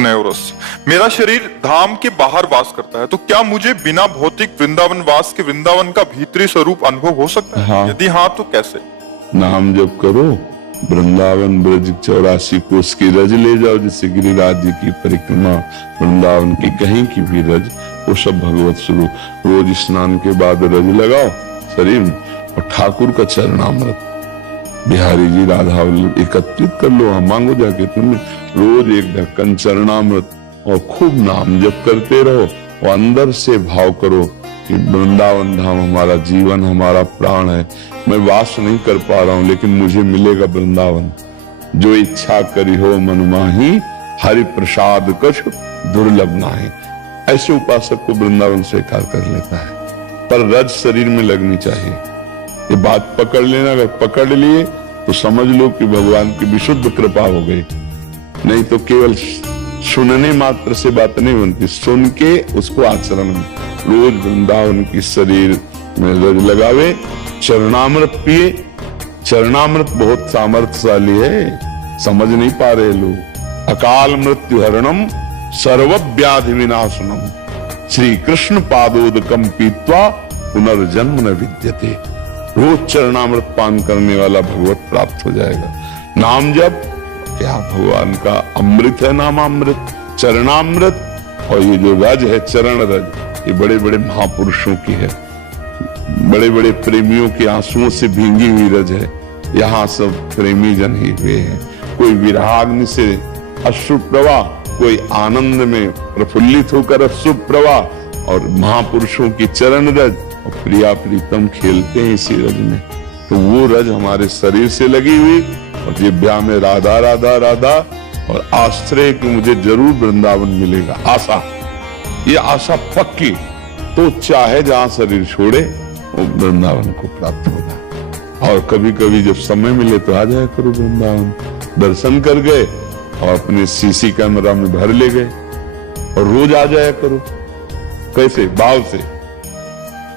नेवरस। मेरा शरीर धाम के बाहर वास करता है, तो क्या मुझे बिना भौतिक वृंदावन वास के वृंदावन का भीतरी स्वरूप अनुभव हो सकता है? हाँ। यदि हाँ तो कैसे? नाम जप करो, वृंदावन ब्रज 84 कोस की रज ले जाओ, जैसे गिरिराज जी की परिक्रमा, वृंदावन की कहीं की भी रज, वो सब भगवत स्वरूप। रोज स्नान के बाद रज लगाओ शरीर में, और ठाकुर का चरणामृत बिहारी जी राधा वल्लभ एकत्रित कर लो, हम मांगो जाके तुमने रोज एक ढक्कन चरणामृत, और खूब नाम जप करते रहो, और अंदर से भाव करो कि वृंदावन धाम हमारा जीवन, हमारा प्राण है। मैं वास नहीं कर पा रहा हूं, लेकिन मुझे मिलेगा वृंदावन। जो इच्छा करी हो मन माही, हरि प्रसाद कछ दुर्लभ नाही। ऐसे उपासक को वृंदावन स्वीकार कर लेता है, पर रज शरीर में लगनी चाहिए। ये बात पकड़ लेना, अगर पकड़ लिए तो समझ लो कि भगवान की विशुद्ध कृपा हो गई। नहीं तो केवल सुनने मात्र से बात नहीं बनती, सुन के उसको आचरण में रोज वृंदावन की शरीर में रज लगावे, चरणामृत पिए। चरणामृत बहुत सामर्थ्यशाली है, समझ नहीं पा रहे लोग। अकाल मृत्यु हरणम सर्वव्याधि विनाशनम, श्री कृष्ण पादोदकम पीत्वा पुनर्जन्म न विद्यते। रोज चरणामृत पान करने वाला भगवत प्राप्त हो जाएगा। नाम जप क्या भगवान का अमृत है, नामामृत, चरणामृत। और ये जो रज है, चरण रज, ये बड़े बड़े महापुरुषों की है, बड़े बड़े प्रेमियों के आंसुओं से भींगी हुई रज है। यहाँ सब प्रेमी जन ही हुए हैं। कोई विराग्नि से अश्रु प्रवाह, कोई आनंद में प्रफुल्लित होकर अश्रु प्रवाह, और महापुरुषों की चरण रज, और प्रिया प्रीतम खेलते हैं इसी रज में। तो वो रज हमारे शरीर से लगी हुई, और जिह्वा में राधा राधा राधा, और आश्रय कि मुझे जरूर वृंदावन मिलेगा। आशा, ये आशा पक्की, तो चाहे जहां शरीर छोड़े वो वृंदावन को प्राप्त होगा। और कभी कभी जब समय मिले तो आ जाया करो वृंदावन। दर्शन कर गए और अपने सीसी कैमरा में भर ले गए, और रोज आ जाया करो। कैसे? भाव से।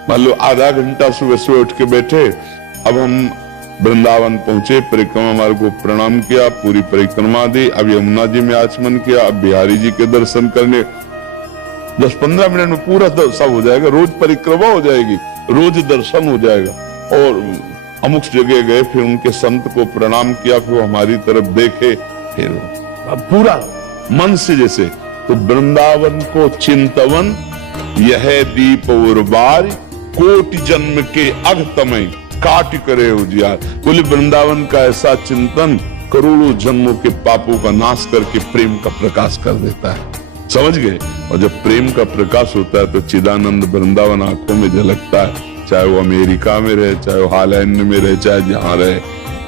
मान लो आधा घंटा सुबह सुबह उठ के बैठे, अब हम वृंदावन पहुंचे, परिक्रमा मार्ग को प्रणाम किया, पूरी परिक्रमा दी, अब यमुना जी में आचमन किया, अब बिहारी जी के दर्शन करने 10-15 मिनट में पूरा सब हो जाएगा। रोज परिक्रमा हो जाएगी, रोज दर्शन हो जाएगा। और अमुक जगह गए, फिर उनके संत को प्रणाम किया, फिर हमारी तरफ देखे, फिर पूरा मन से जैसे। तो वृंदावन को चिंतवन यह दीप उर्बार, कोटि जन्म के अघतमय काट करे उजियार। बोले वृंदावन का ऐसा चिंतन करोड़ों जन्मों के पापों का नाश करके प्रेम का प्रकाश कर देता है। समझ गए? और जब प्रेम का प्रकाश होता है तो चिदानंद वृंदावन आंखों में झलकता है। चाहे वो अमेरिका में रहे, चाहे वो हॉलैंड में रहे, चाहे जहां रहे,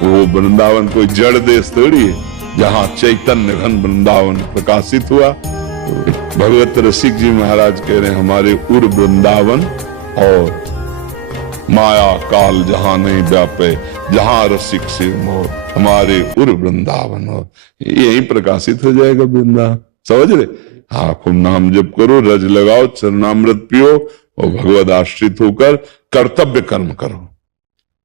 वो वृंदावन कोई जड़ देश थोड़ी है, जहां चैतन्य घन वृंदावन प्रकाशित हुआ। भगवत रसिक जी महाराज कह रहे हैं, हमारे उर वृंदावन और माया काल जहां नहीं व्यापे, जहां रसिक से मोर, हमारे उर वृंदावन, और यही प्रकाशित हो जाएगा वृंदावन। समझ रहे? हाँ, खूब नाम जप करो, रज लगाओ, चरणामृत पियो, और भगवद आश्रित होकर कर्तव्य कर्म करो।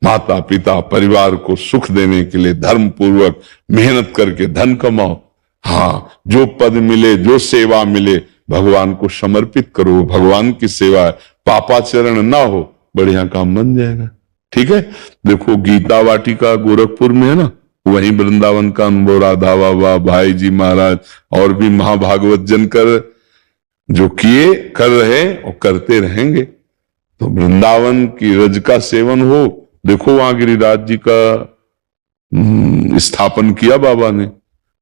माता पिता परिवार को सुख देने के लिए धर्म पूर्वक मेहनत करके धन कमाओ। हाँ, जो पद मिले, जो सेवा मिले, भगवान को समर्पित करो। भगवान की सेवा है, पापाचरण ना हो, बढ़िया काम बन जाएगा। ठीक है? देखो गीता वाटिका गोरखपुर में है ना, वहीं वृंदावन का अनुभव राधा बाबा, भाई जी महाराज और भी महाभागवत जन कर जो किए, कर रहे और करते रहेंगे। तो वृंदावन की रज का सेवन हो। देखो वहां गिरिराज जी का स्थापन किया बाबा ने,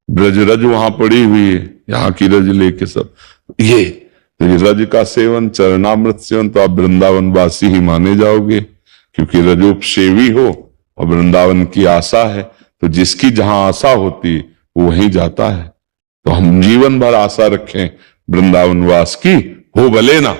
ब्रज रज वहां पड़ी हुई है, यहाँ की रज लेके सब। ये रज का सेवन, चरणामृत सेवन, तो आप वृंदावन वासी ही माने जाओगे, क्योंकि रजोपसेवी हो और वृंदावन की आशा है। तो जिसकी जहां आशा होती है वो वहीं जाता है। तो हम जीवन भर आशा रखें वृंदावन वास की, हो भले ना।